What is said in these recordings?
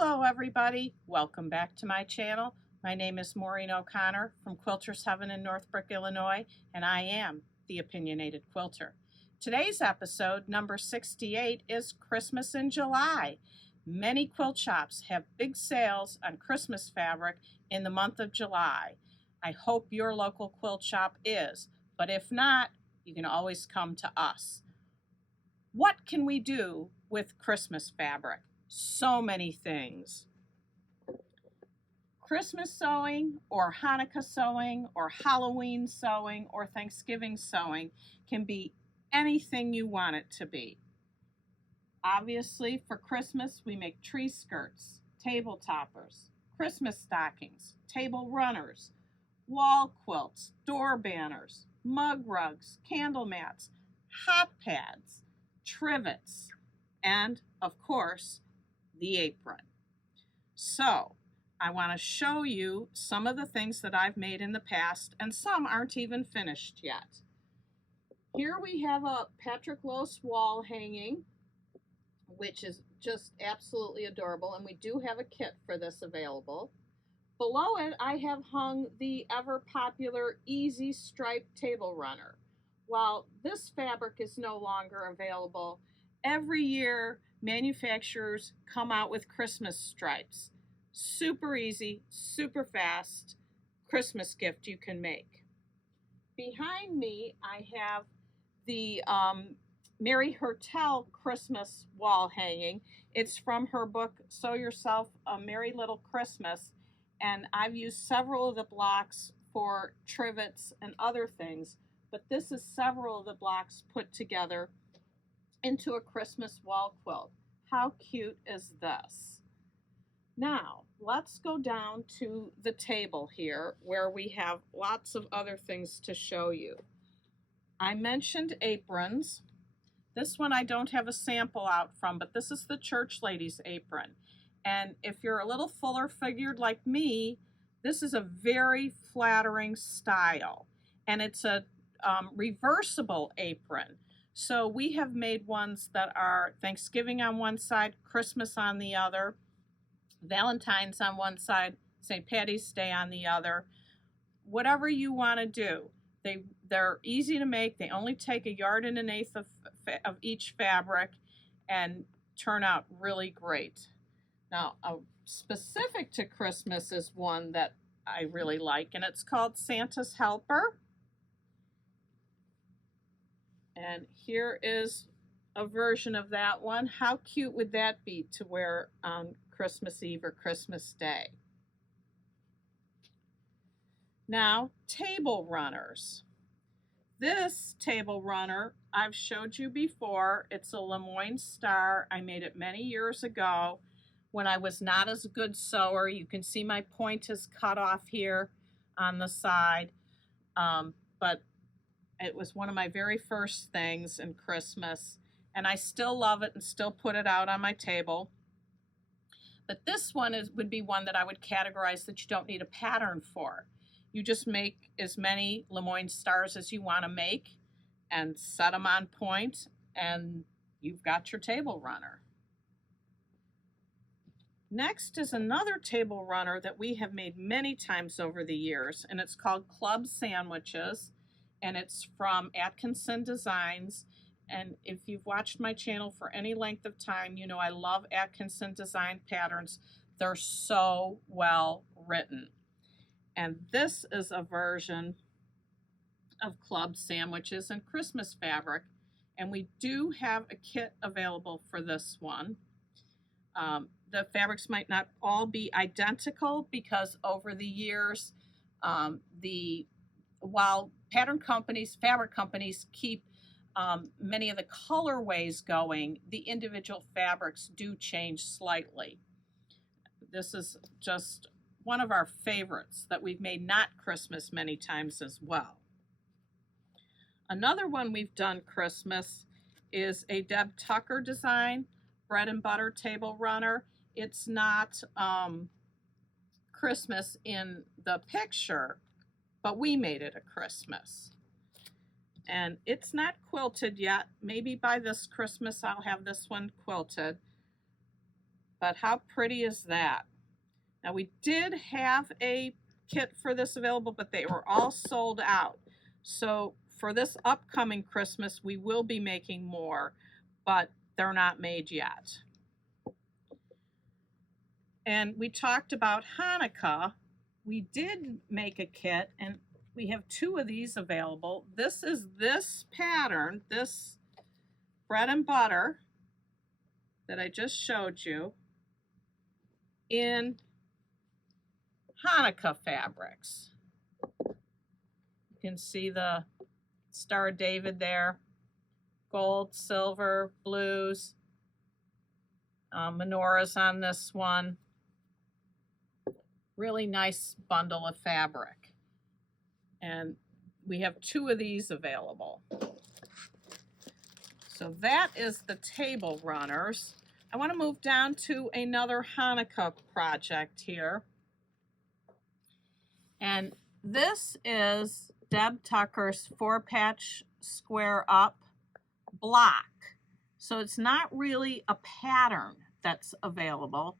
Hello everybody, welcome back to my channel. My name is Maureen O'Connor from Quilters Heaven in Northbrook, Illinois, and I am the Opinionated Quilter. Today's episode, number 68, is Christmas in July. Many quilt shops have big sales on Christmas fabric in the month of July. I hope your local quilt shop is, but if not, you can always come to us. What can we do with Christmas fabric? So many things. Christmas sewing or Hanukkah sewing or Halloween sewing or Thanksgiving sewing can be anything you want it to be. Obviously, for Christmas, we make tree skirts, table toppers, Christmas stockings, table runners, wall quilts, door banners, mug rugs, candle mats, hot pads, trivets, and, of course, the apron. So, I want to show you some of the things that I've made in the past, and some aren't even finished yet. Here we have a Patrick-Lose wall hanging, which is just absolutely adorable, and we do have a kit for this available. Below it, I have hung the ever-popular Easy Stripe Table Runner. While this fabric is no longer available, every year manufacturers come out with Christmas stripes. Super easy, super fast Christmas gift you can make. Behind me, I have the Mary Hertel Christmas wall hanging. It's from her book, Sew Yourself a Merry Little Christmas, and I've used several of the blocks for trivets and other things, but this is several of the blocks put together into a Christmas wall quilt. How cute is this? Now, let's go down to the table here where we have lots of other things to show you. I mentioned aprons. This one I don't have a sample out from, but this is the church lady's apron. And if you're a little fuller figured like me, this is a very flattering style. And it's a reversible apron. So we have made ones that are Thanksgiving on one side, Christmas on the other, Valentine's on one side, St. Patty's Day on the other. Whatever you want to do. They're easy to make. They only take 1 1/8 yards of each fabric and turn out really great. Now, specific to Christmas is one that I really like, and it's called Santa's Helper. And here is a version of that one. How cute would that be to wear on Christmas Eve or Christmas Day? Now, table runners. This table runner I've showed you before. It's a Lemoyne Star. I made it many years ago when I was not as a good sewer. You can see my point is cut off here on the side, but it was one of my very first things in Christmas, and I still love it and still put it out on my table. But this one would be one that I would categorize that you don't need a pattern for. You just make as many Lemoyne Stars as you want to make and set them on point, and you've got your table runner. Next is another table runner that we have made many times over the years, and it's called Club Sandwiches. And it's from Atkinson Designs. And if you've watched my channel for any length of time, you know I love Atkinson design patterns. They're so well written. And this is a version of Club Sandwiches and Christmas fabric. And we do have a kit available for this one. The fabrics might not all be identical because over the years, while pattern companies, fabric companies keep many of the colorways going, the individual fabrics do change slightly. This is just one of our favorites that we've made not Christmas many times as well. Another one we've done Christmas is a Deb Tucker design, bread and butter table runner. It's not Christmas in the picture, but we made it a Christmas. And it's not quilted yet. Maybe by this Christmas I'll have this one quilted. But how pretty is that? Now we did have a kit for this available, but they were all sold out. So for this upcoming Christmas, we will be making more, but they're not made yet. And we talked about Hanukkah. We did make a kit, and we have 2 of these available. This is this pattern, this bread and butter that I just showed you in Hanukkah fabrics. You can see the Star of David there, gold, silver, blues, menorahs on this one. Really nice bundle of fabric. And we have 2 of these available. So that is the table runners. I want to move down to another Hanukkah project here. And this is Deb Tucker's 4-patch square up block. So it's not really a pattern that's available.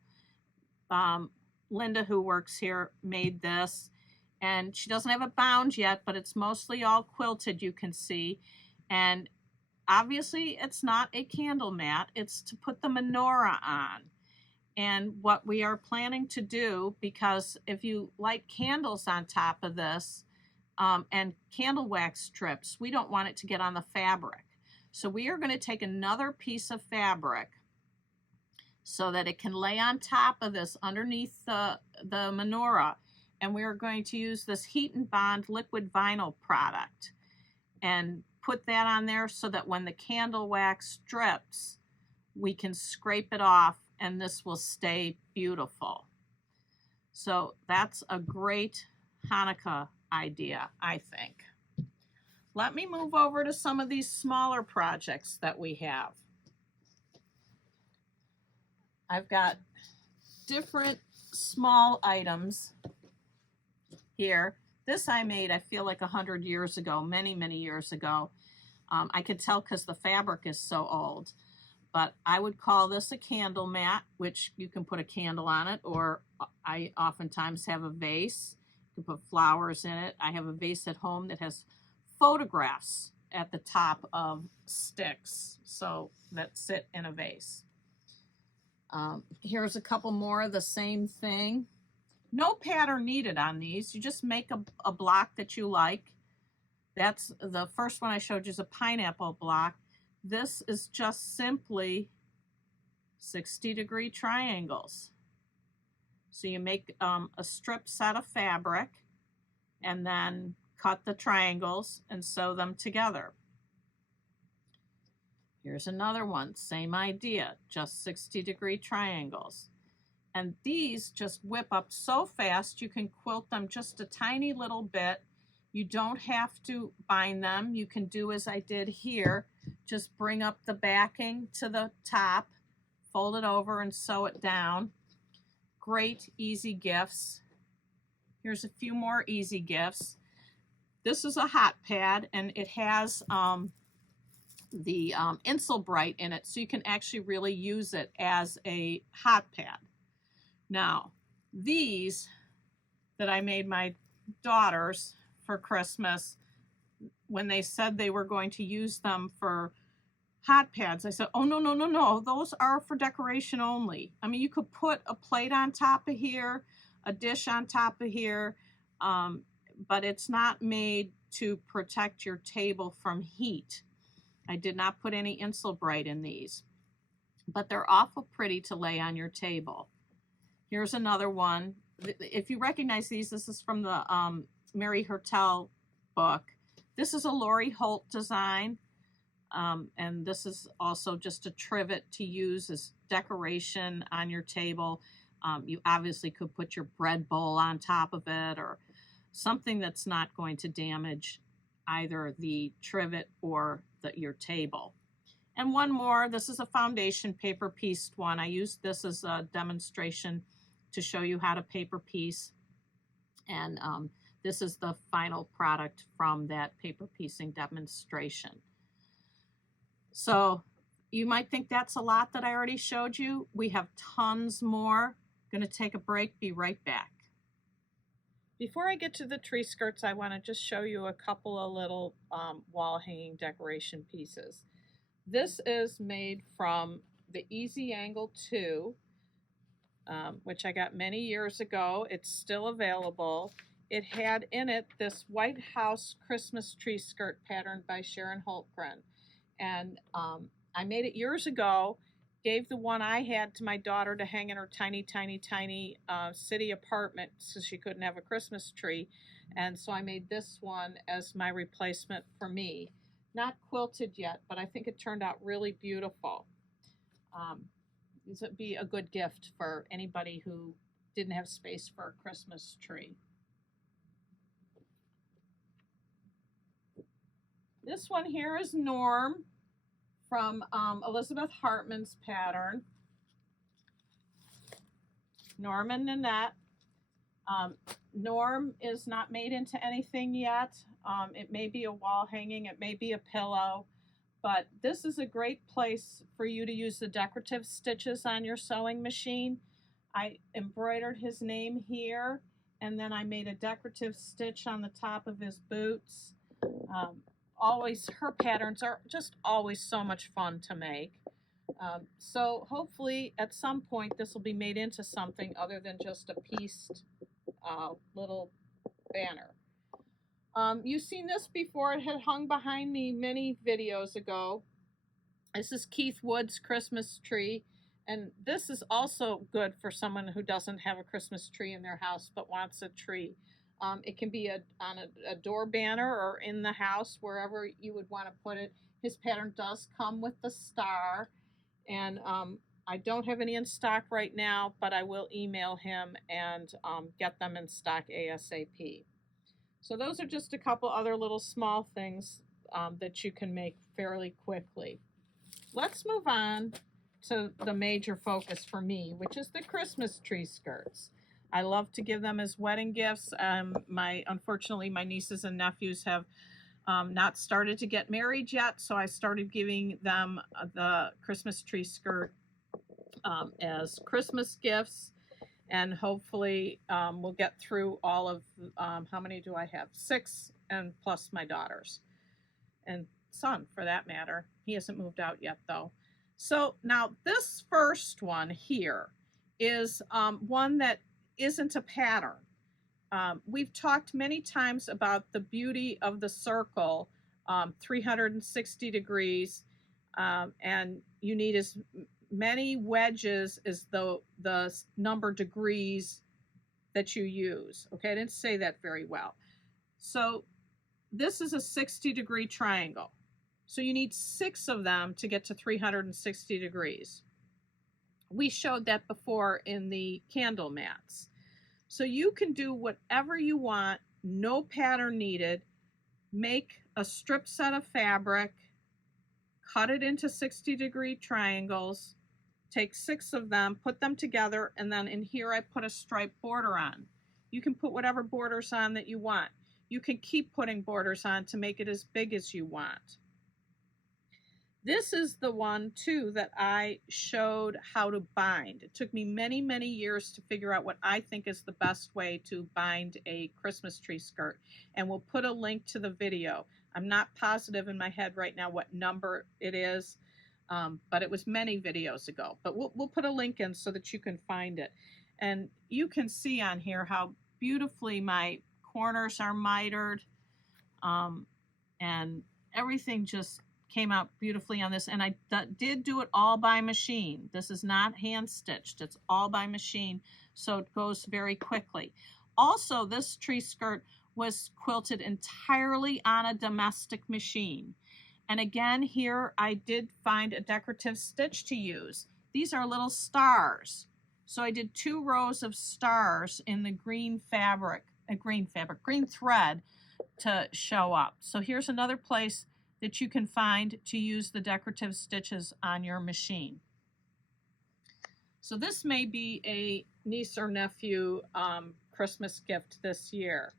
Linda, who works here, made this, and she doesn't have it bound yet, but it's mostly all quilted, you can see. And obviously it's not a candle mat, it's to put the menorah on. And what we are planning to do, because if you light candles on top of this and candle wax strips, we don't want it to get on the fabric. So we are going to take another piece of fabric so that it can lay on top of this underneath the menorah. And we are going to use this Heat and Bond liquid vinyl product and put that on there so that when the candle wax drips, we can scrape it off and this will stay beautiful. So that's a great Hanukkah idea, I think. Let me move over to some of these smaller projects that we have. I've got different small items here. This I made, I feel like 100 years ago, many, many years ago. I could tell because the fabric is so old. But I would call this a candle mat, which you can put a candle on it, or I oftentimes have a vase. You can put flowers in it. I have a vase at home that has photographs at the top of sticks, so that sit in a vase. Here's a couple more of the same thing. No pattern needed on these. You just make a block that you like. That's the first one I showed you is a pineapple block. This is just simply 60-degree triangles. So you make a strip set of fabric and then cut the triangles and sew them together. Here's another one, same idea, just 60-degree triangles. And these just whip up so fast you can quilt them just a tiny little bit. You don't have to bind them. You can do as I did here, just bring up the backing to the top, fold it over and sew it down. Great easy gifts. Here's a few more easy gifts. This is a hot pad and it has the Insulbright in it, so you can actually really use it as a hot pad. Now, these that I made my daughters for Christmas, when they said they were going to use them for hot pads, I said, oh, no, those are for decoration only. I mean, you could put a plate on top of here, a dish on top of here, but it's not made to protect your table from heat. I did not put any Insulbright in these, but they're awful pretty to lay on your table. Here's another one. If you recognize these, this is from the Mary Hertel book. This is a Lori Holt design, and this is also just a trivet to use as decoration on your table. You obviously could put your bread bowl on top of it or something that's not going to damage either the trivet or your table. And one more, this is a foundation paper pieced one. I used this as a demonstration to show you how to paper piece. And this is the final product from that paper piecing demonstration. So You might think that's a lot that I already showed you. We have tons more. Going to take a break, be right back. Before I get to the tree skirts, I want to just show you a couple of little wall hanging decoration pieces. This is made from the Easy Angle 2, which I got many years ago. It's still available. It had in it this White House Christmas tree skirt patterned by Sharon Holtgren. And I made it years ago, gave the one I had to my daughter to hang in her tiny, tiny, tiny city apartment so she couldn't have a Christmas tree. And so I made this one as my replacement for me. Not quilted yet, but I think it turned out really beautiful. This would be a good gift for anybody who didn't have space for a Christmas tree. This one here is Norm from Elizabeth Hartman's pattern. Norm and Nanette. Norm is not made into anything yet. It may be a wall hanging, it may be a pillow, but this is a great place for you to use the decorative stitches on your sewing machine. I embroidered his name here, and then I made a decorative stitch on the top of his boots. Always, her patterns are just always so much fun to make. So hopefully at some point this will be made into something other than just a pieced little banner. You've seen this before. It had hung behind me many videos ago. This is Keith Wood's Christmas tree, and this is also good for someone who doesn't have a Christmas tree in their house but wants a tree. It can be on a door banner or in the house, wherever you would want to put it. His pattern does come with the star, and I don't have any in stock right now, but I will email him and get them in stock ASAP. So those are just a couple other little small things that you can make fairly quickly. Let's move on to the major focus for me, which is the Christmas tree skirts. I love to give them as wedding gifts. Unfortunately, my nieces and nephews have not started to get married yet, so I started giving them the Christmas tree skirt as Christmas gifts, and hopefully we'll get through all of, how many do I have? 6, and plus my daughters, and son for that matter. He hasn't moved out yet though. So now this first one here is one that isn't a pattern. We've talked many times about the beauty of the circle, 360 degrees, and you need as many wedges as the number degrees that you use. Okay, I didn't say that very well. So this is a 60-degree triangle. So you need 6 of them to get to 360 degrees. We showed that before in the candle mats. So you can do whatever you want, no pattern needed. Make a strip set of fabric, cut it into 60-degree triangles, take 6 of them, put them together, and then in here I put a striped border on. You can put whatever borders on that you want. You can keep putting borders on to make it as big as you want. This is the one, too, that I showed how to bind. It took me many, many years to figure out what I think is the best way to bind a Christmas tree skirt. And we'll put a link to the video. I'm not positive in my head right now what number it is, but it was many videos ago. But we'll put a link in so that you can find it. And you can see on here how beautifully my corners are mitered, and everything just came out beautifully on this. And I did do it all by machine. This is not hand stitched, it's all by machine, so it goes very quickly. Also, this tree skirt was quilted entirely on a domestic machine. And again, here I did find a decorative stitch to use. These are little stars. So I did 2 rows of stars in the green thread to show up. So here's another place that you can find to use the decorative stitches on your machine. So this may be a niece or nephew Christmas gift this year.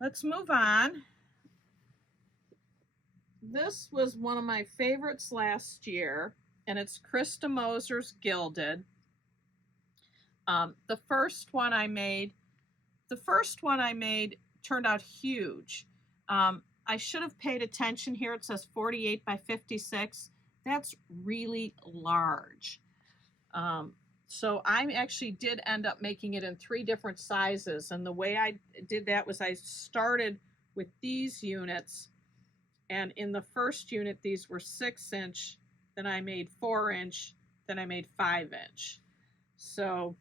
Let's move on. This was one of my favorites last year, and it's Krista Moser's Gilded. The first one I made, turned out huge. I should have paid attention here. It says 48 by 56. That's really large. So I actually did end up making it in 3 different sizes. And the way I did that was I started with these units. And in the first unit, these were 6-inch. Then I made 4-inch. Then I made 5-inch. So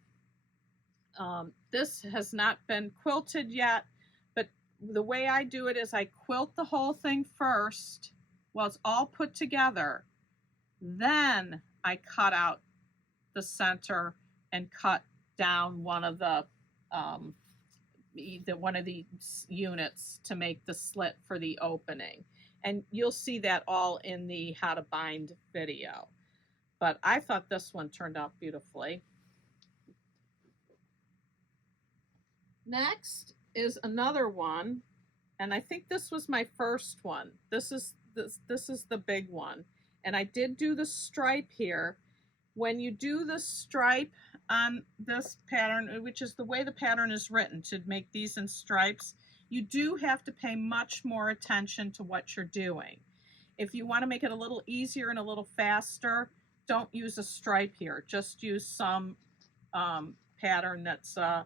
this has not been quilted yet. But the way I do it is I quilt the whole thing first while it's all put together. Then I cut out the center and cut down one of the units to make the slit for the opening. And you'll see that all in the how to bind video. But I thought this one turned out beautifully. Next is another one, and I think this was my first one. This is the big one. And I did do the stripe here. When you do the stripe on this pattern, which is the way the pattern is written to make these in stripes, you do have to pay much more attention to what you're doing. If you want to make it a little easier and a little faster, don't use a stripe here. Just use some pattern that's a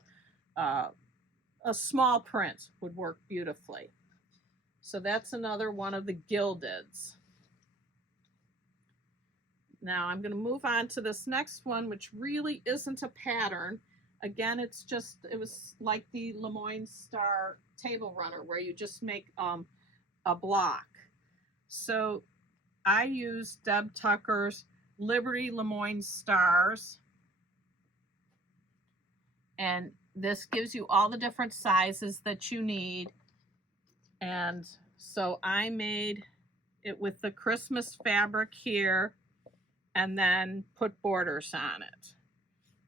small print would work beautifully. So that's another one of the Gildeds. Now I'm going to move on to this next one, which really isn't a pattern. Again, it was like the Lemoyne Star table runner where you just make a block. So I use Deb Tucker's Liberty Lemoyne Stars. And this gives you all the different sizes that you need. And so I made it with the Christmas fabric here and then put borders on it.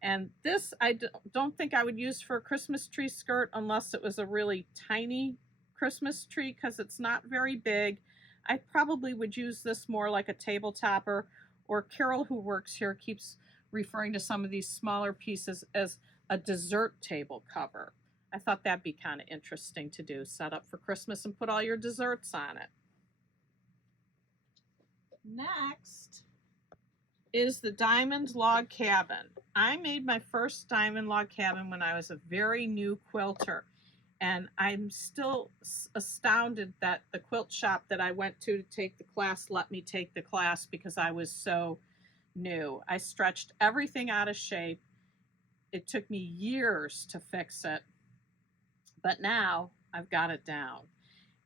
And this I don't think I would use for a Christmas tree skirt unless it was a really tiny Christmas tree because it's not very big. I probably would use this more like a table topper, or Carol, who works here, keeps referring to some of these smaller pieces as a dessert table cover. I thought that'd be kind of interesting to do, set up for Christmas and put all your desserts on it. Next is the diamond log cabin. I made my first diamond log cabin when I was a very new quilter, and I'm still astounded that the quilt shop that I went to take the class let me take the class because I was so new. I stretched everything out of shape. It took me years to fix it, but now I've got it down.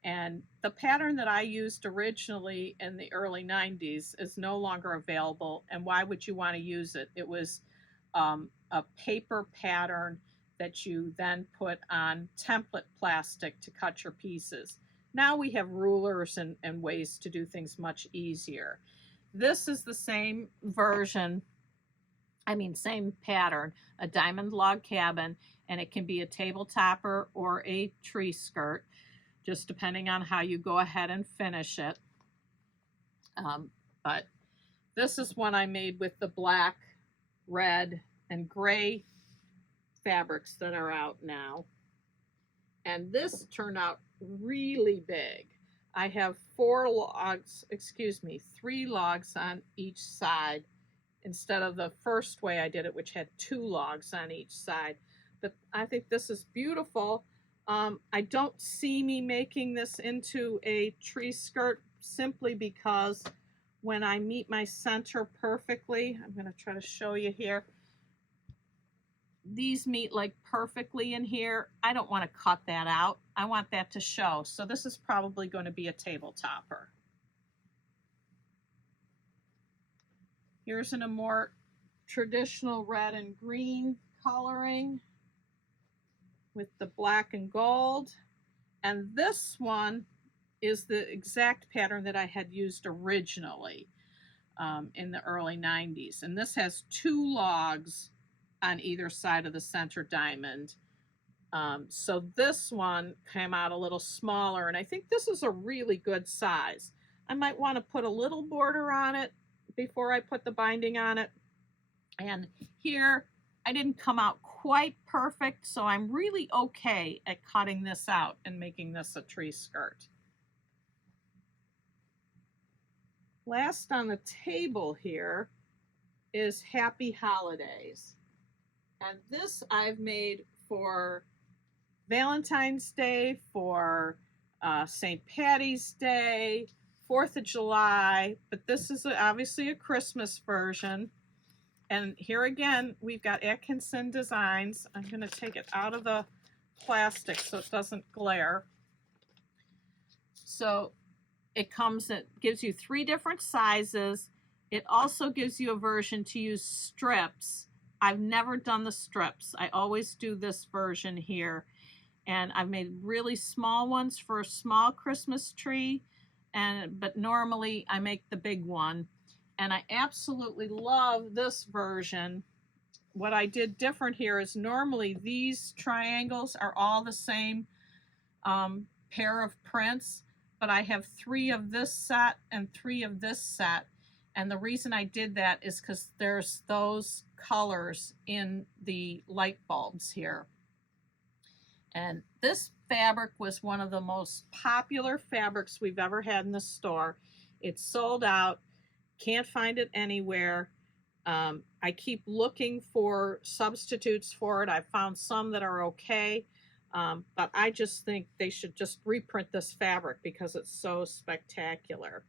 And the pattern that I used originally in the early 90s is no longer available. And why would you want to use it? It was a paper pattern that you then put on template plastic to cut your pieces. Now we have rulers and ways to do things much easier. This is the same version, same pattern, a diamond log cabin, and it can be a table topper or a tree skirt, just depending on how you go ahead and finish it. But this is one I made with the black, red, and gray fabrics that are out now. And this turned out really big. I have 3 logs on each side instead of the first way I did it, which had 2 logs on each side. But I think this is beautiful. I don't see me making this into a tree skirt simply because when I meet my center perfectly, I'm going to try to show you here. These meet like perfectly in here. I don't want to cut that out. I want that to show. So this is probably going to be a table topper. Here's in a more traditional red and green coloring with the black and gold. And this one is the exact pattern that I had used originally in the early 90s. And this has 2 logs on either side of the center diamond. So this one came out a little smaller, and I think this is a really good size. I might want to put a little border on it before I put the binding on it. And here, I didn't come out quite perfect, so I'm really okay at cutting this out and making this a tree skirt. Last on the table here is Happy Holidays. And this I've made for Valentine's Day, for St. Patty's Day, 4th of July, but this is obviously a Christmas version. And here again, we've got Atkinson Designs. I'm going to take it out of the plastic so it doesn't glare. So it gives you 3 different sizes. It also gives you a version to use strips. I've never done the strips. I always do this version here. And I've made really small ones for a small Christmas tree, but normally I make the big one. And I absolutely love this version. What I did different here is normally these triangles are all the same pair of prints, but I have 3 of this set and 3 of this set. And the reason I did that is because there's those colors in the light bulbs here. And this fabric was one of the most popular fabrics we've ever had in the store. It's sold out. Can't find it anywhere. I keep looking for substitutes for it. I've found some that are okay, but I just think they should just reprint this fabric because it's so spectacular.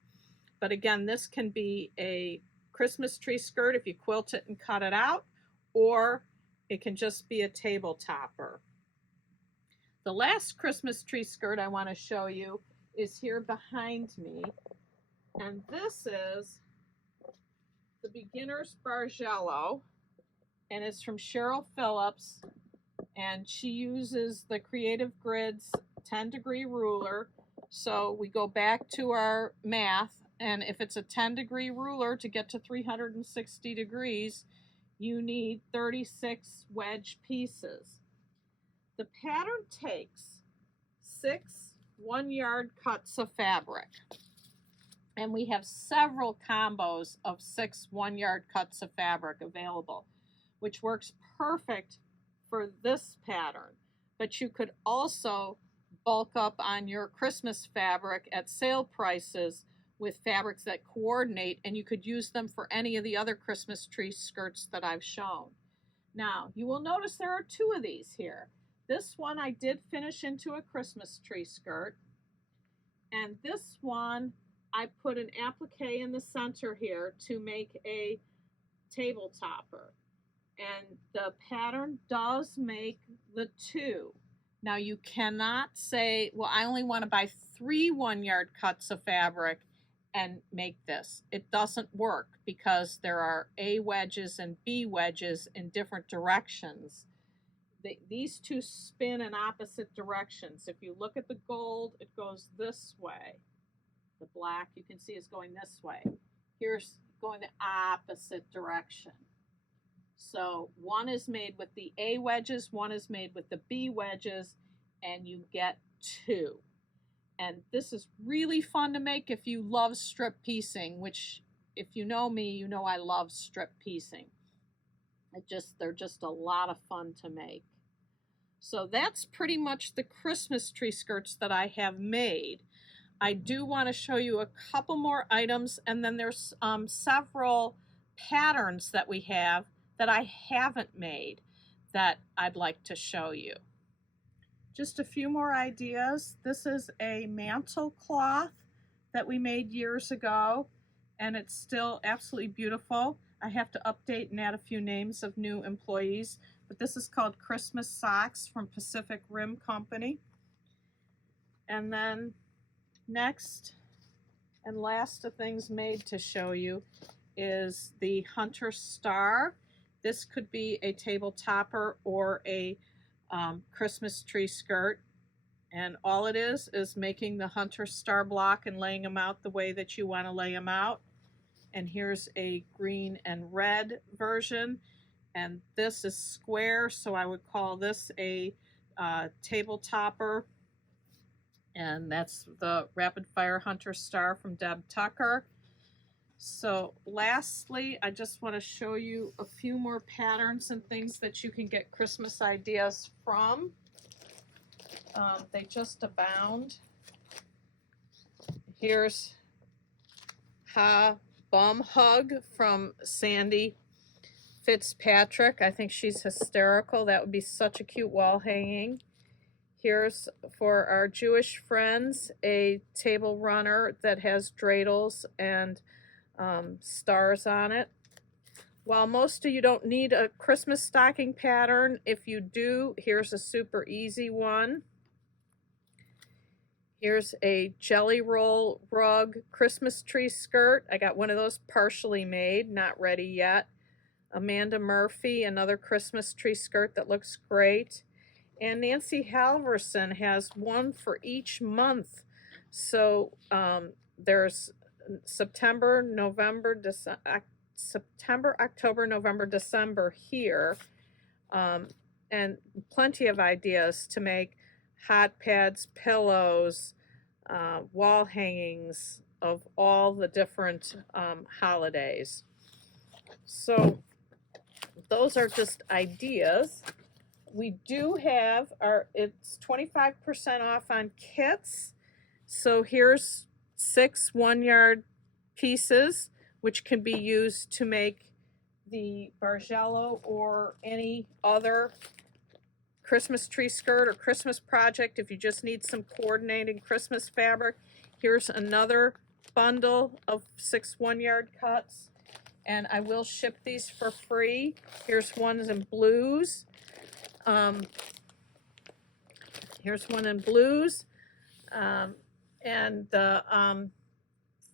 But again, this can be a Christmas tree skirt if you quilt it and cut it out, or it can just be a table topper. The last Christmas tree skirt I want to show you is here behind me, and this is the Beginner's Bargello, and it's from Cheryl Phillips, and she uses the Creative Grids 10-degree ruler. So we go back to our math, and if it's a 10-degree ruler to get to 360 degrees, you need 36 wedge pieces. The pattern takes 6 1-yard cuts of fabric. And we have several combos of 6 1-yard cuts of fabric available, which works perfect for this pattern. But you could also bulk up on your Christmas fabric at sale prices with fabrics that coordinate, and you could use them for any of the other Christmas tree skirts that I've shown. Now, you will notice there are 2 of these here. This one I did finish into a Christmas tree skirt, and this one I put an applique in the center here to make a table topper. And the pattern does make the 2. Now you cannot say, well, I only want to buy 3 1-yard cuts of fabric and make this. It doesn't work because there are A wedges and B wedges in different directions. These 2 spin in opposite directions. If you look at the gold, it goes this way. The black, you can see, is going this way. Here's going the opposite direction. So one is made with the A wedges, one is made with the B wedges, and you get 2. And this is really fun to make if you love strip piecing, which, if you know me, you know I love strip piecing. They're just a lot of fun to make. So that's pretty much the Christmas tree skirts that I have made. I do want to show you a couple more items, and then there's several patterns that we have that I haven't made that I'd like to show you. Just a few more ideas. This is a mantle cloth that we made years ago, and it's still absolutely beautiful. I have to update and add a few names of new employees, but this is called Christmas Socks from Pacific Rim Company. And then next and last of things made to show you is the Hunter Star. This could be a table topper or a Christmas tree skirt, and all it is making the Hunter Star block and laying them out the way that you want to lay them out. And here's a green and red version, and this is square, so I would call this a table topper. And that's the Rapid Fire Hunter Star from Deb Tucker. So lastly, I just want to show you a few more patterns and things that you can get Christmas ideas from. They just abound. Here's Ha Bum Hug from Sandy Fitzpatrick. I think she's hysterical. That would be such a cute wall hanging. Here's, for our Jewish friends, a table runner that has dreidels and stars on it. While most of you don't need a Christmas stocking pattern, if you do, here's a super easy one. Here's a jelly roll rug Christmas tree skirt. I got one of those partially made, not ready yet. Amanda Murphy, another Christmas tree skirt that looks great. And Nancy Halverson has one for each month. So there's September, October, November, December here. And plenty of ideas to make hot pads, pillows, wall hangings of all the different holidays. So those are just ideas. We do have it's 25% off on kits. So here's 6 1-yard pieces, which can be used to make the Bargello or any other Christmas tree skirt or Christmas project. If you just need some coordinating Christmas fabric, here's another bundle of 6 1-yard cuts. And I will ship these for free. Here's ones in blues. Here's one in blues. And the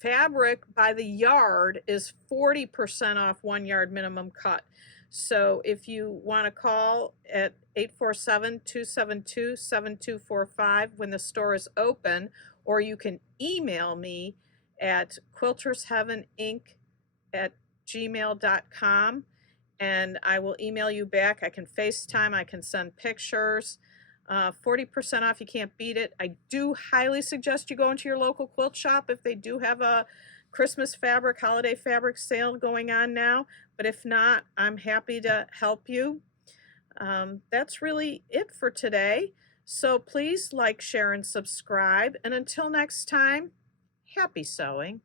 fabric by the yard is 40% off 1-yard minimum cut. So if you want to call at 847-272-7245 when the store is open, or you can email me at quiltersheaveninc@gmail.com, and I will email you back. I can FaceTime, I can send pictures. 40% off, you can't beat it. I do highly suggest you go into your local quilt shop if they do have a Christmas fabric, holiday fabric sale going on now. But if not, I'm happy to help you. That's really it for today. So please like, share, and subscribe. And until next time, happy sewing.